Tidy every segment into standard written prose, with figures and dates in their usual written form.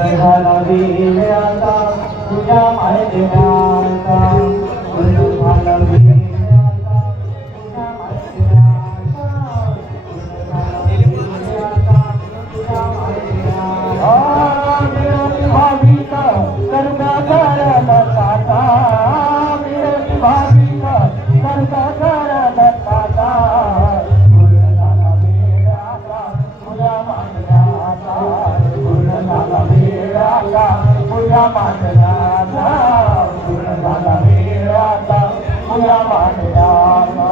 झाला विजयाचा तुझ्या मायदेवाचा पूर्ण झाला विजयाचा तुझ्या मायदेवाचा पूर्ण झाला विजयाचा तुझ्या मायदेवाचा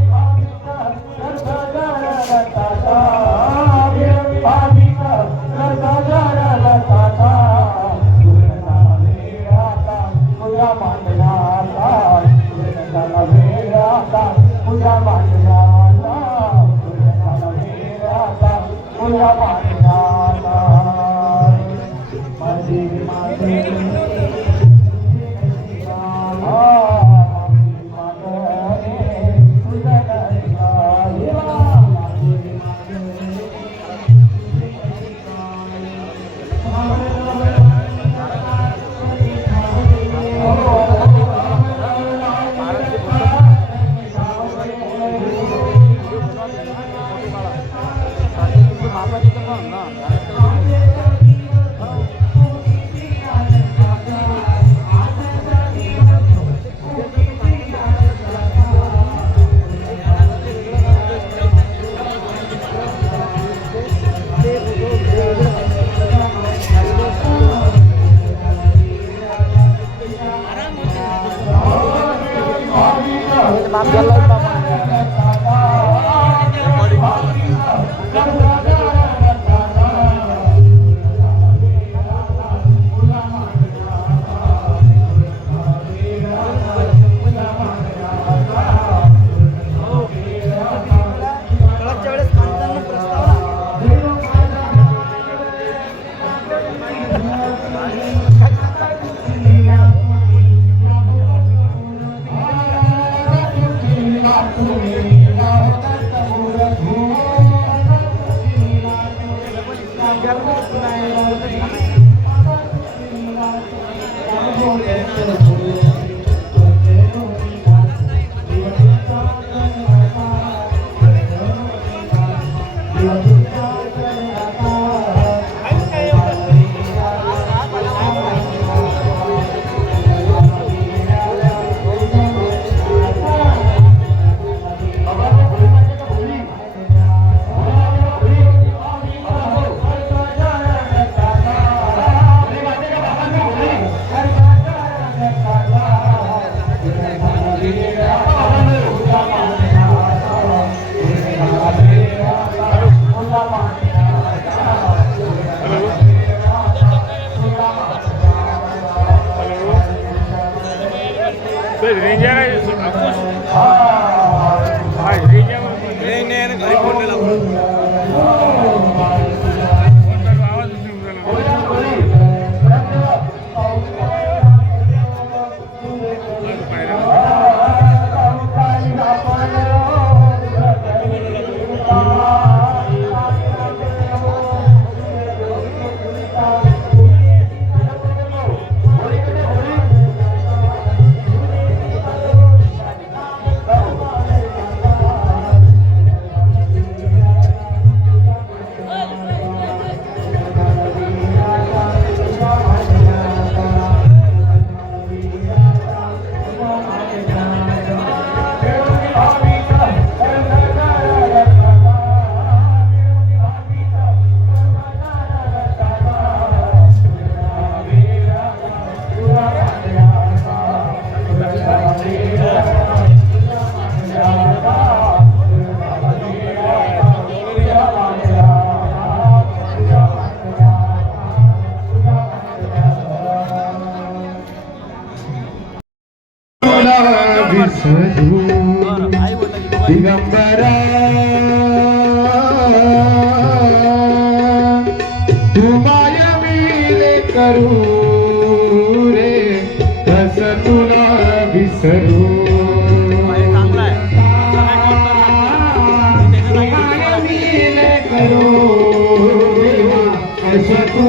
मिळून भाविक कर्ज करत ताता मिळून भाविक कर्ज करत ताता पूर्ण झाला विजयाचा तुझ्या मायदेवाचा पूर्ण झाला विजयाचा तुझ्या मायदेवाचा पूर्ण झाला विजयाचा तुझ्या मायदेवाचा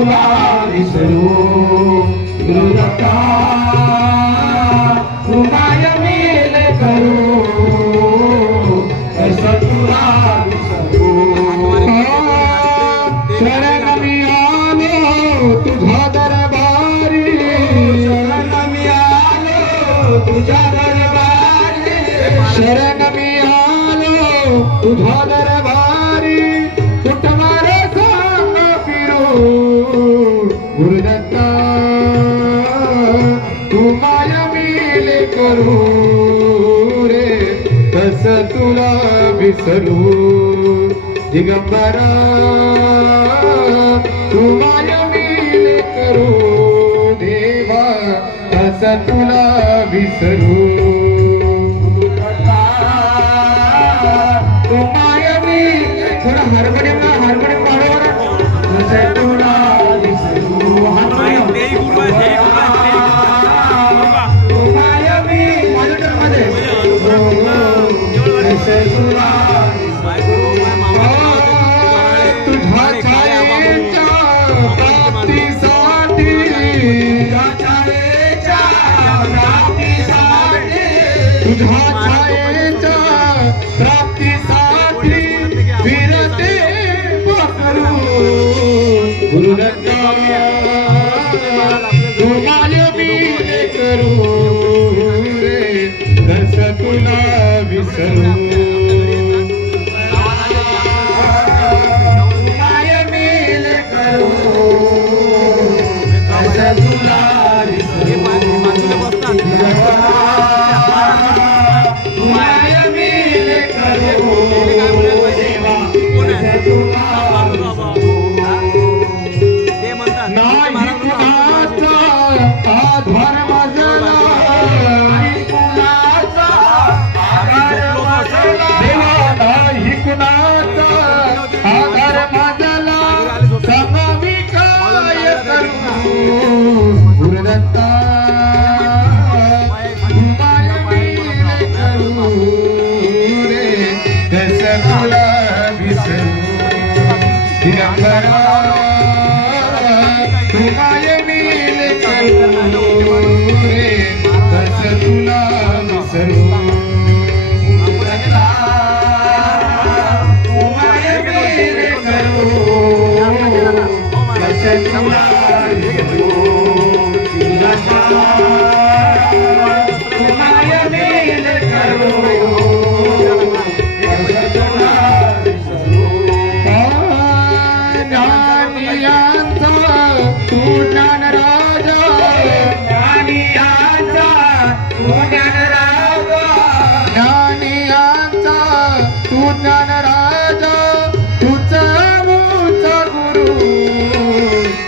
तुला विसरू गुरुदत्ता तू माय मेल करू कसं तुला विसरू शरण मी आलो तुझ्या दरबारी शरण मी आलो तुझ्या दरबारी शरण मी आलो तुझ्या दरबारी कुठवर सांग फिरू गुरुदत्ता तू माया मिल करू रे कस तुला विसरू दिगंबरा तू माया मिल करू देवा कस तुला विसरू तू माया मिल थोडा हार्मोनियम वाढवा कस तुला विसरू तुझ्या छायेच्या प्राप्तीसाठी तुझ्या छायेच्या प्राप्तीसाठी फिरते पकरू गुरुदत्ता तू माय मिल करू रे कस तुला विसरू गुरुदत्ता माया मिल करू रे कस तुला विसरू दिगंबरा तू माया मिल करू रे कस तुला विसरू गुरुदत्ता तू माया मिल करू कस तुला माया मिल करू ज्ञानियांचा तू ज्ञानराजा ज्ञानियांचा तू ज्ञानराजा ज्ञानियांचा तू ज्ञानराजा तुझा मूचा गुरु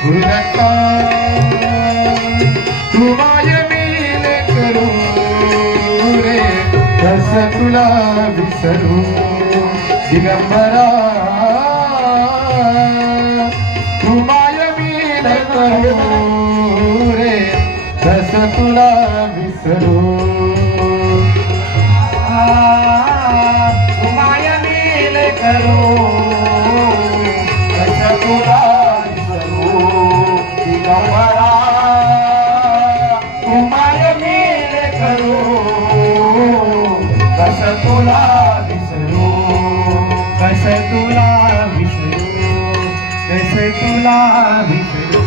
गुरुदत्ता तू माय मिल करू रे कस तुला विसरू दिगंबरा तू माय मिल करू रे कस तुला विसरू तू माय मिल करू कस तुला विसरू दिगंबरा माया मिल करू कस तुला विसरू कस तुला विसरू कस तुला विसरू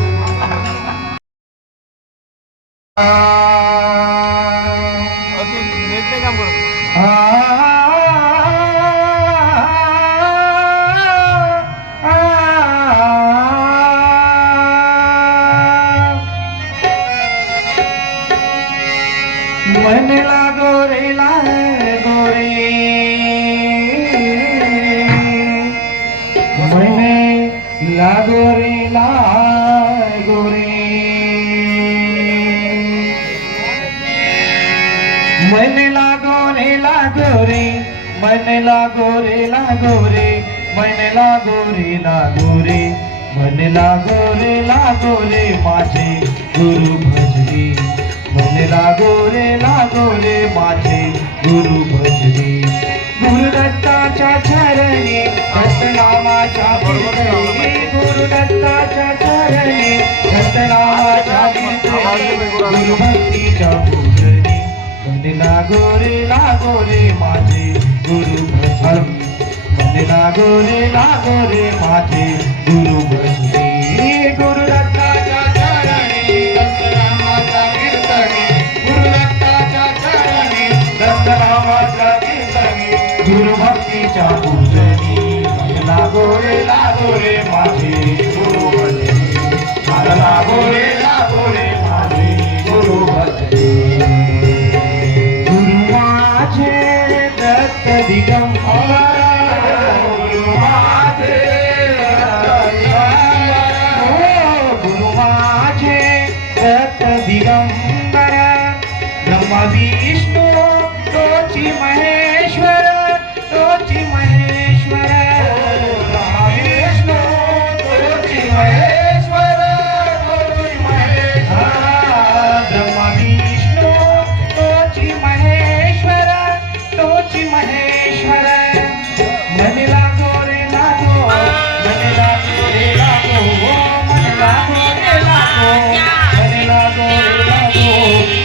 मन लागो रे गोरे मन लागो रे गोरे मन लागो रे मन लागो रे मन लागो रे मन लागो रे माझे गुरु भजरी मन लागो रे माझे गुरु भजरी गुरुदत्ताच्या चरणी दत्तनामाच्या कीर्तनी गुरुदत्ताच्या चरणी दत्तनामाच्या कीर्तनी गुरुभक्तीच्या पूजनी मन लागो रे माझे गुरु भजन मन लागो रे माझे गुरु भक्ती गुरुदत्ताच्या चरणी दत्तनामाच्या कीर्तनी गुरुदत्ताच्या चरणी दत्तनामाच्या कीर्तनी गुरुभक्तीच्या पूजनी मन लागो रे माझे गुरु भजनी मन लागो रे माझे गुरु भजनी गुरु माझे दत्त दिगंबर गुरु माझे गुरु माझे दत्त दिगंबर ब्रह्म विष्णू तोची महेश्वर तोची महेश्वर ब्रह्म विष्णू तोची महेश्वर तोची महेश्वर ब्रह्म विष्णू तोची महेश्वर तोची महेश्वर मन लागो रे लागो मन लागो रे लागो मन लागो रे लागो मन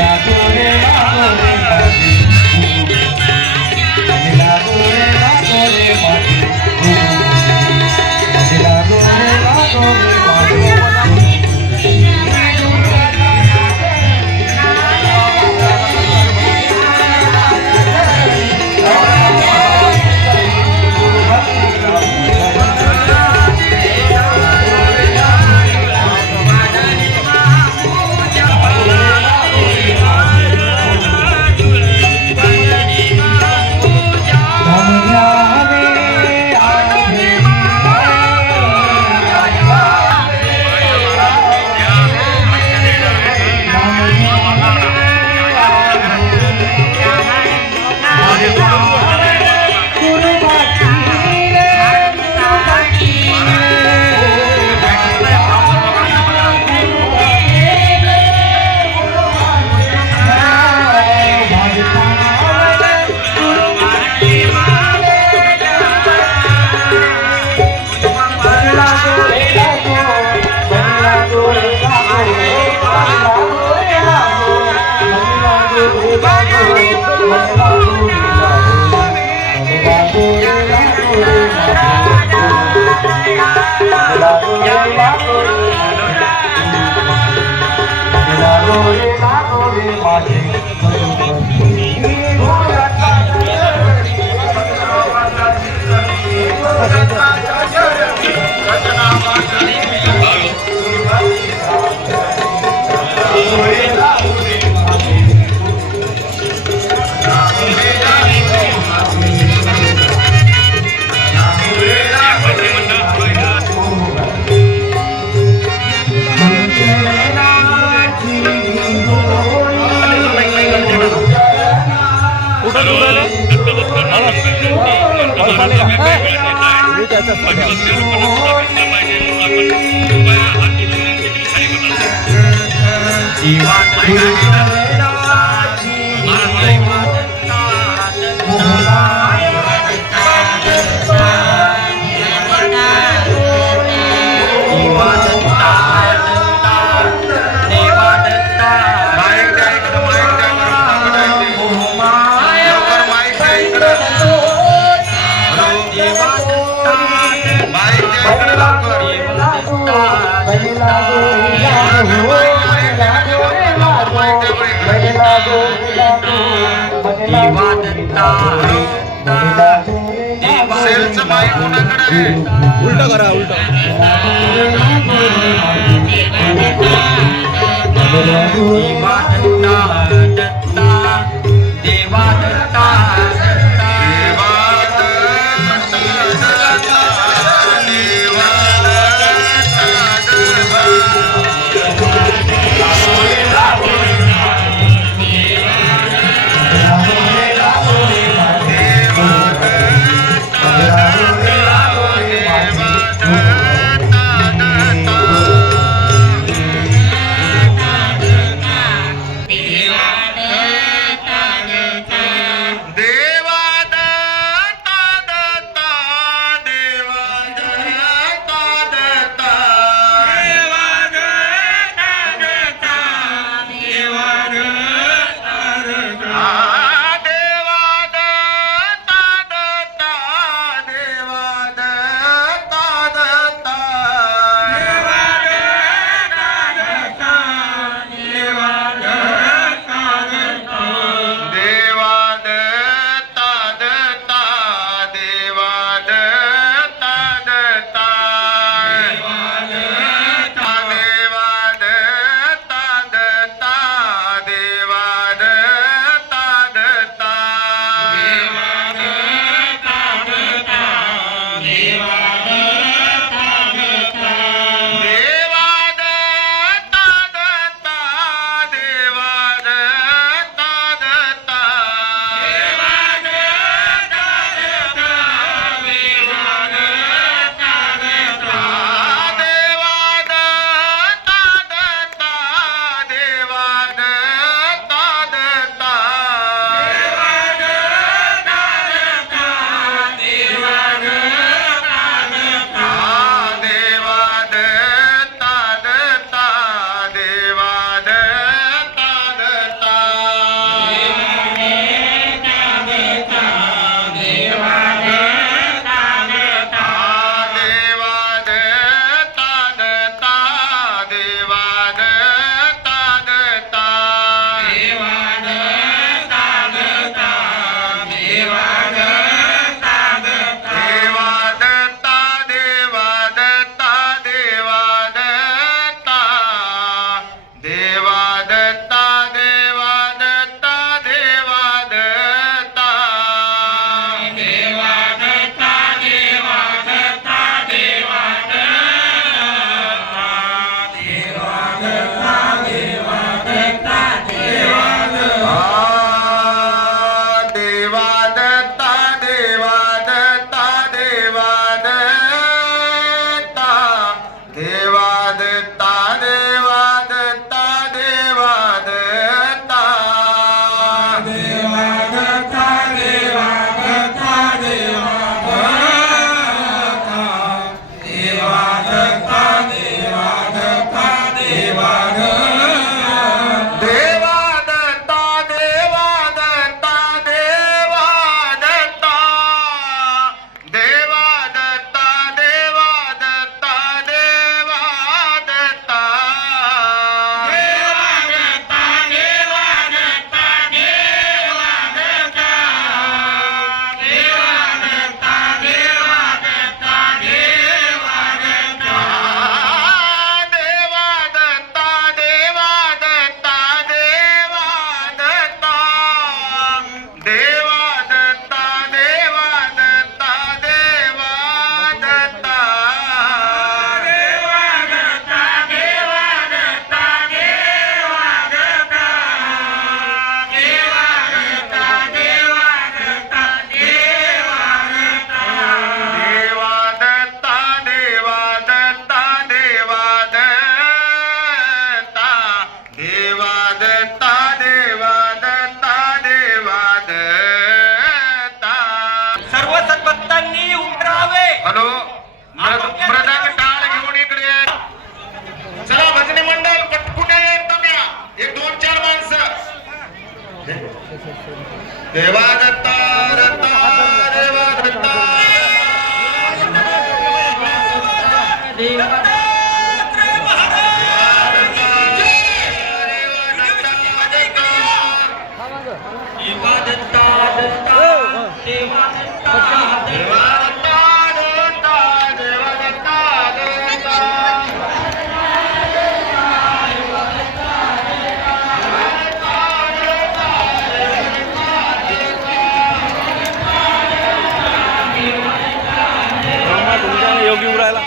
लागो रे लागो मन लागो रे लागो मन लागो रे लागो रे मन लागो रे लागो रे माझे मन लागो रे लागो रे उलट करा उलट देवा दत्ता दत्ता देवा दत्ता योगी उरायला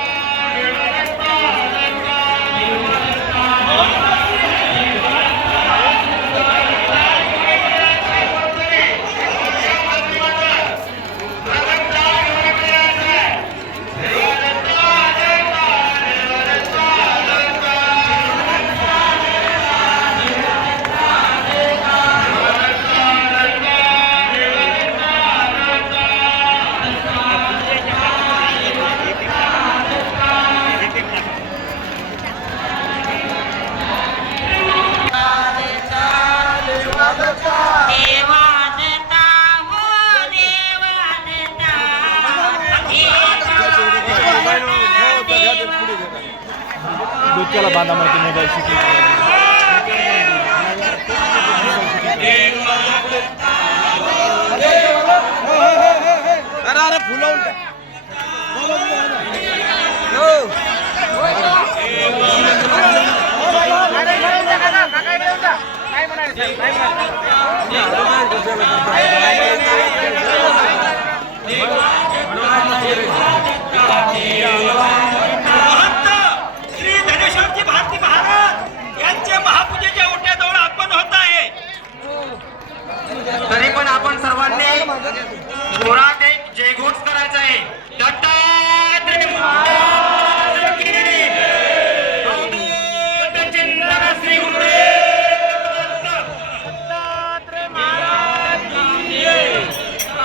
डोक्याला बांधा माहिती मोबाईल शिकली अरे फुलवून काय म्हणायचं तरी पण आपण सर्वांनी जोरात एक जयघोष करायचा आहे. दत्तात्रय महाराज की अवधूत चिंतन श्री गुरुदेव दत्तात्रय महाराज की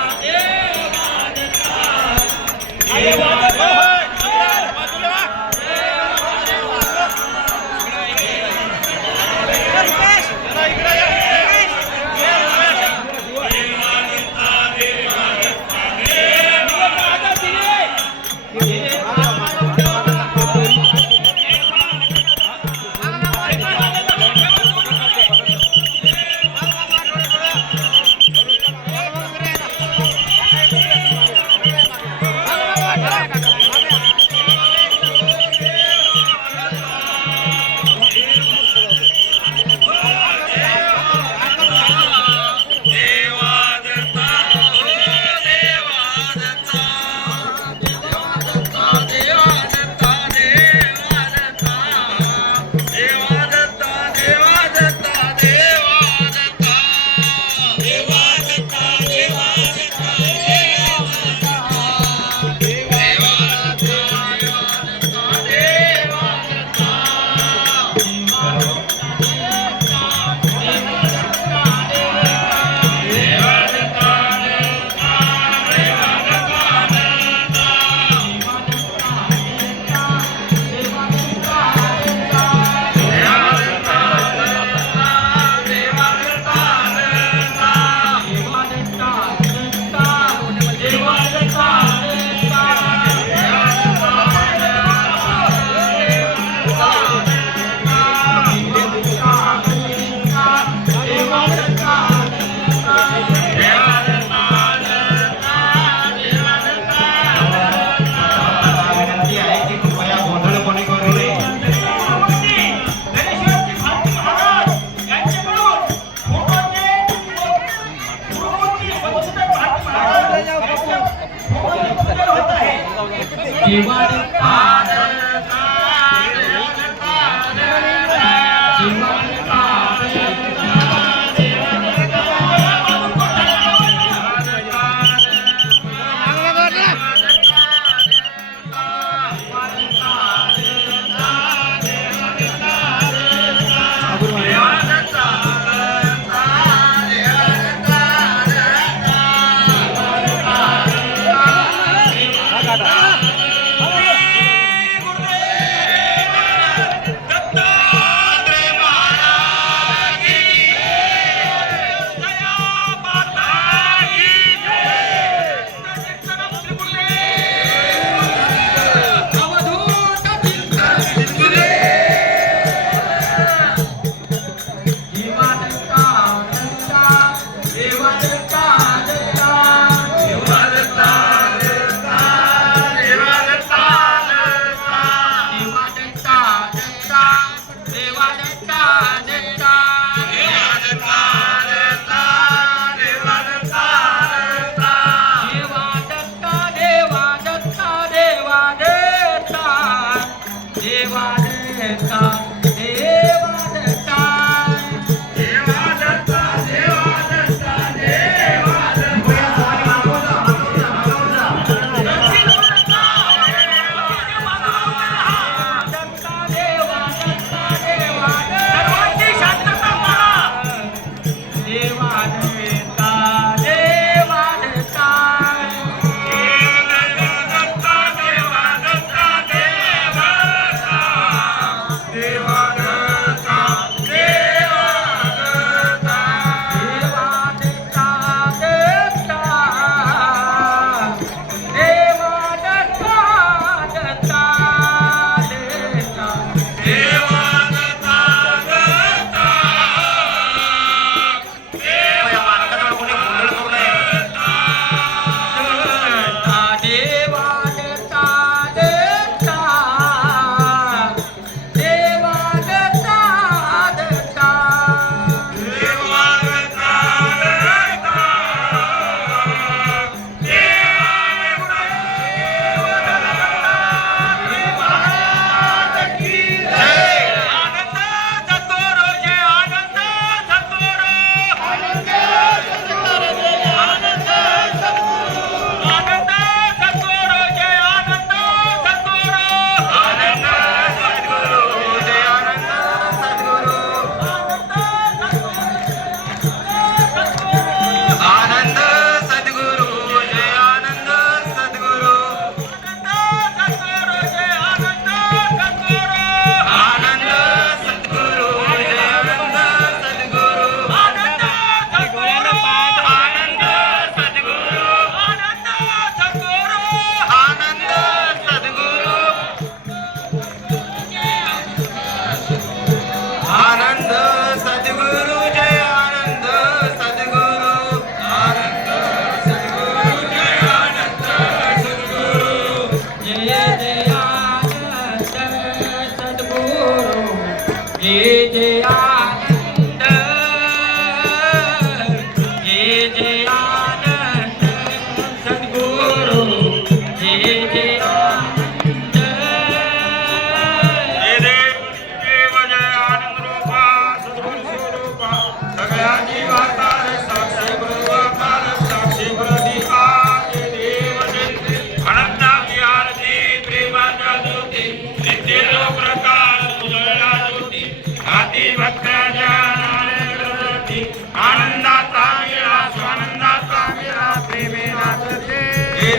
आनंदाचा मेळा स्वानंदाचा मेळा प्रेमे नाचते जय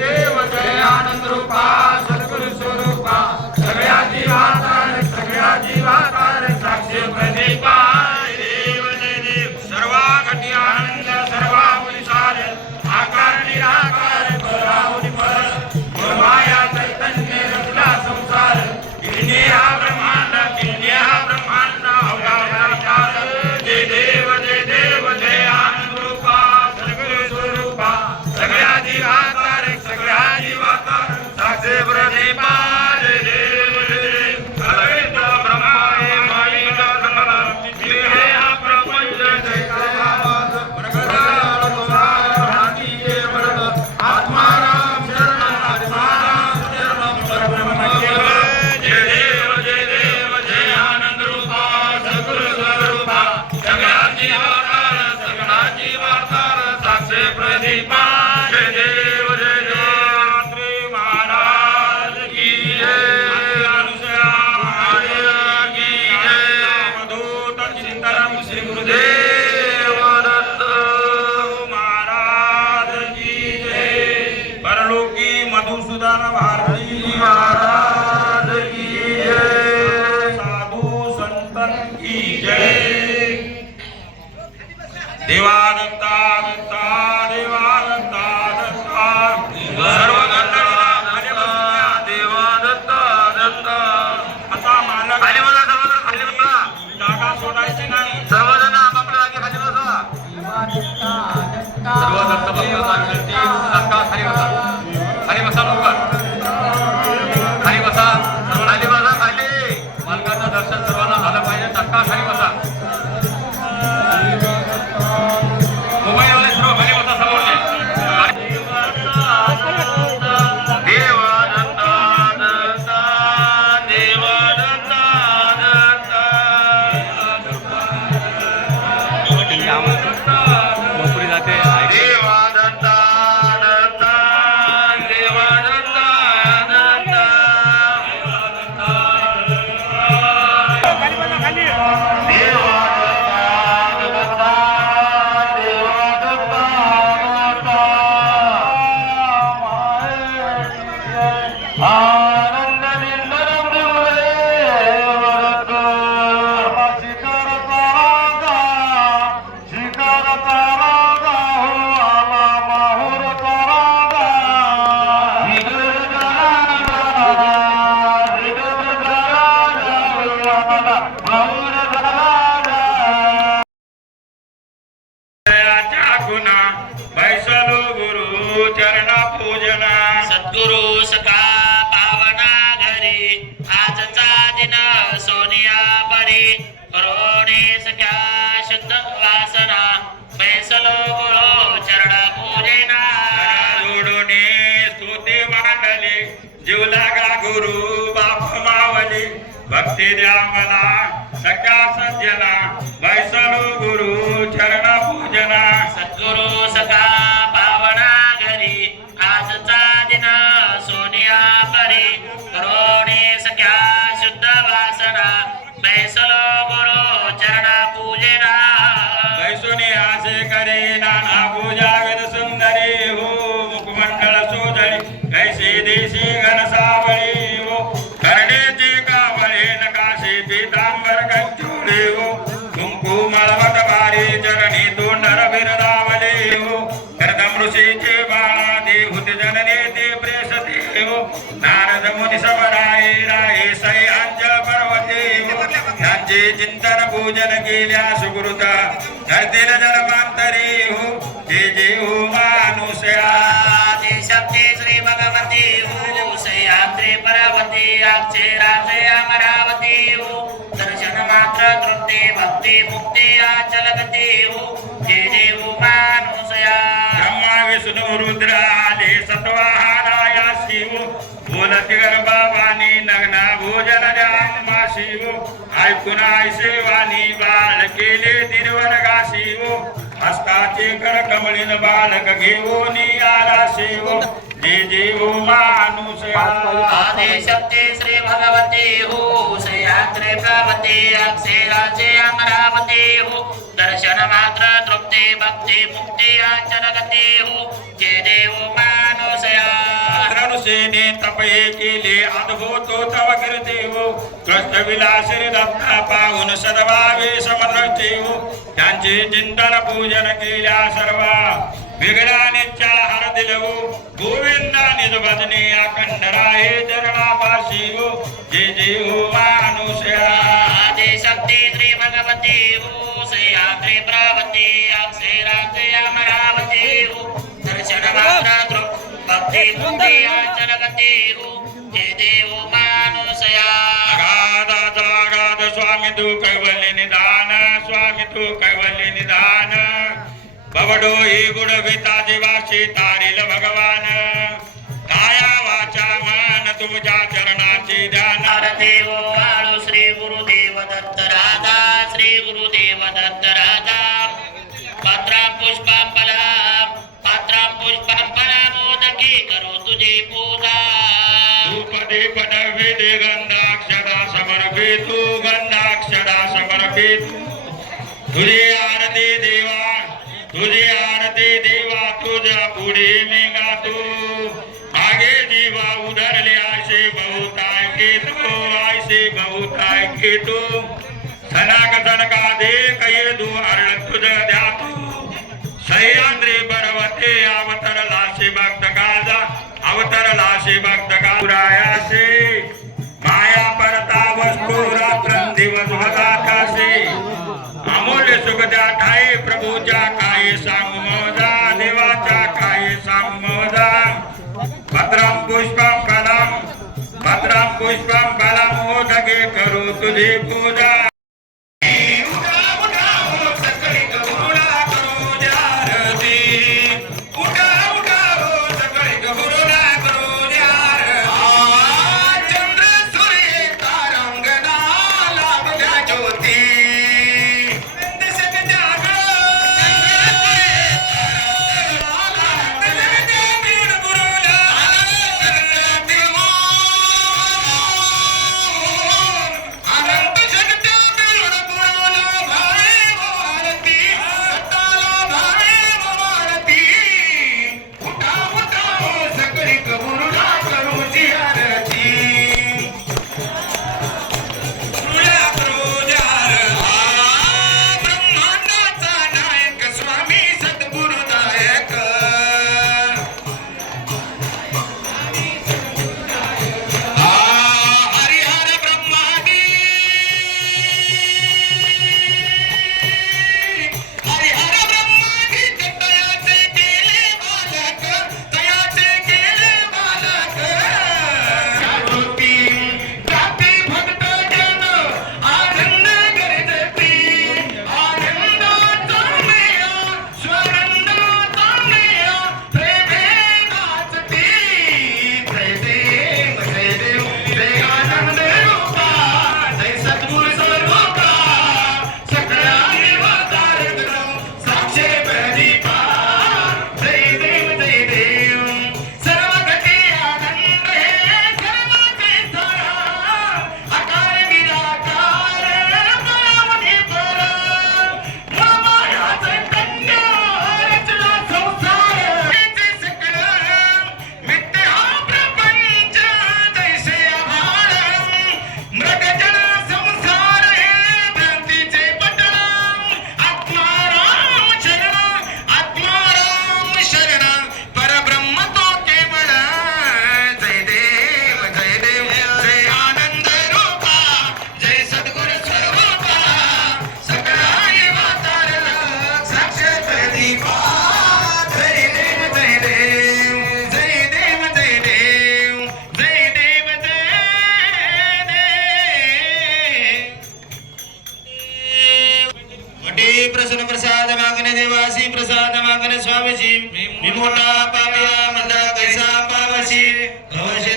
देव जय आनंद रूपा सद्गुरु स्वरूपा सगळ्या जीवाकार साक्षी प्रदीपा जय देव सर्वा घटी आनंद सर्वा मुनिसार आकार निराकार पराहुनी पर माया चैतन्य रचला संसार किन्ने हा ब्रह्मांड अवघा जय देव जय आनंद रूपा सद्गुरु स्वरूपा सगळ्या जीवाकार साक्षी प्रदीपा जय देव अद्वैत ब्रह्मा हे माईक समर्थ हे हा प्रपंच आत्माराम शरणम परब्रह्म जय देव जय आनंद रूपा सद्गुरु स्वरूपा सगळ्या जीवाकार साक्षी प्रदीपा जय देव श्री महाराज की जय अनुसया महाराज की जय अवधूत चिंतनम श्री गुरुदेव दत्त महाराज की जय परलोकी मधुसूदन भारती महाराज की जय साधु संतन की जय देवानंदा दत्ता देवानंदा दत्ता सर्व गंधर्वांना खाली बसल्या देवानंदा दत्ता आता मालक खाली बसा जागा सोडायची नाही सर्वजण आपापल्या जागी खाली बसा सर्व दत्त भक्तांना विनंती जागा खाली बसा लवकर खाली बसा खाली मालकाचं दर्शन सर्वांना झालं पाहिजे जागा खाली बसा नोकरी जाते बैसलो गुरु चरणा पूजना सद्गुरु सखा पावना घरी आजचा दिन सोनिया परी करोने सख्या शुद्ध वासना बैसलो गुरु चरण पूजना जोडोने स्तुती मांडली जीव लागा गुरु बाप मावली भक्ती द्या मला सख्या सज्जना बैसलो गुरु चरण पूजना सद्गुरु सखा पावना घरी आजचा दिन सोनिया परी करोने सख्या शुद्ध वासना बैसलो गुरु चरण पूजना बैसोने आसे करे नाना पूजा वेद सुंदरी हो मुखमंडळ सोजळी कैसे देशी घन सावळी हो करण्याचे कावळे नकाशे पीतांबर गंजोळे हो कुंकू मळवट भारी चरणी तोंडर बिरदावले हो करदम ऋषीचे बाळा देहुत जनने ते प्रेषते हो नारद मुनी समराये राये सई अंजल पर्वते हो त्यांचे चिंतन पूजन केल्या सुकृता धरतील जन्मांतरी हो जे जे हो मानुष्या आदि शक्ति श्री भगवती हो सह्याद्री परवती अक्षराचे अमरावती हो दर्शन मात्र तृप्ती भक्ती मुक्ती अचल गती हो जे देव मानुषया ब्रह्मा विष्णु रुद्र आले सत्वाहाराय शिव बोलत गर्भावानी नग्ना भोजन द्या शिव ऐकून ऐसे वाणी बाळ केले दिनवनगा शिव हस्ताचे कर कमळीन बालक घेऊन आला शिव जे जीव मानुष आदि शक्ती श्री भगवती हो श्रीयात्रे प्रवती अक्षराचे अमरावती हो दर्शन मात्र तृप्ती भक्ती मुक्ती अचलगती हो जे देव मानुषया धनुषेने तपये केले अद्भुत तव कीर्ती हो कृष्ण विलासी दत्ता पाहून सद्भावे समदृष्टी हो त्यांचे चिंतन पूजन केल्या सर्व विघ्नानेच्या हर दिलवो गोविंदा निज भजने अखंड राहे चरणापाशी हो जे जीव मानुषया आदि शक्ती श्री भगवती हो श्रीयात्रे प्रवती अक्षराचे अमरावती हो दर्शन मात्र भक्ती मुक्ती अचलगती हो जे देव मानुषया अगाध स्वामी तू कैवल्य निदान स्वामी तू कैवल्य निदान बवडो ही गुण विता जीवाशी तारील भगवान काया वाचा मन तुमच्या चरणाची ध्यान देव आळू श्री गुरुदेव दत्त राधा श्री गुरुदेव दत्त राधा पात्रा पुष्पम फला मोदकी करो तुझे पूजा धूपदीप नैवेद्य गंधाक्षरा समर्पितू गंधाक्षरा समर्पितू तुझी आरती देवा तुझी आरती देवा तुझ्या पुढे मी गातो मागे जीवा उधरले आयसे बहुताय घेतो सनका दे कये दू अरळ तुझ द्यातो सह्याद्री पर्वते अवतरला शे भक्त काजा अवतरला शे भक्त कायासे माया परता वस्तू रात्र दिवस भगातासे अमूल्य सुख द्या ठाई प्रभूच्या काय सांगू मोजा देवाच्या काय सांगू मोजा भद्रम पुष्पम फलम मोदके करू तुझी पूजा प्रसाद मागणे स्वामीजी मी मोठा पापिया मला कैसा पावशी कवशे